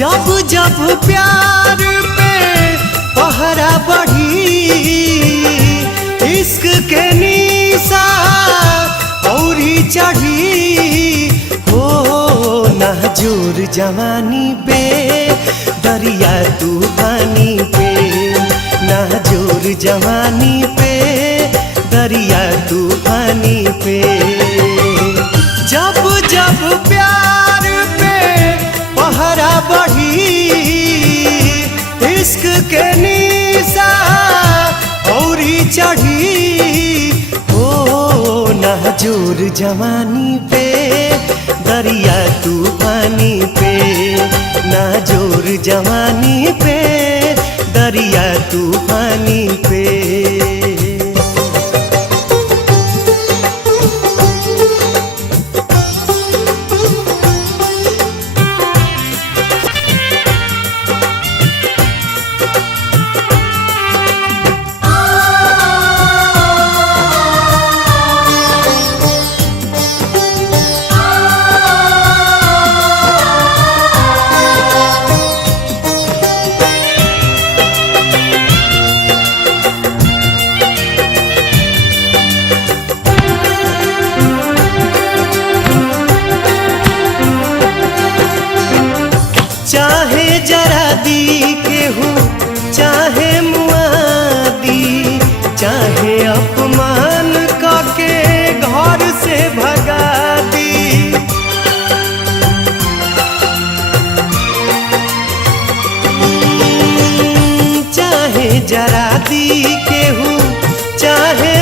जब जब प्यार पे पहरा बढ़ी, इश्क के निशा औरी चढ़ी हो। नाजुर जवानी पे दरिया तूफानी पे, नाजुर जवानी पे दरिया तूफानी पे। जब जब प्यार पे पहरा बढ़ी, इश्क के निशा औरी चढ़ी हो। नाजुर जवानी पे दरिया तूफानी पे, नाजुर जवानी पे दरिया तूफानी पे। चाहे जरा दी के हूँ, चाहे मुआदी, चाहे अपमान करके घर से भगा दी। चाहे जरा दी के हूँ, चाहे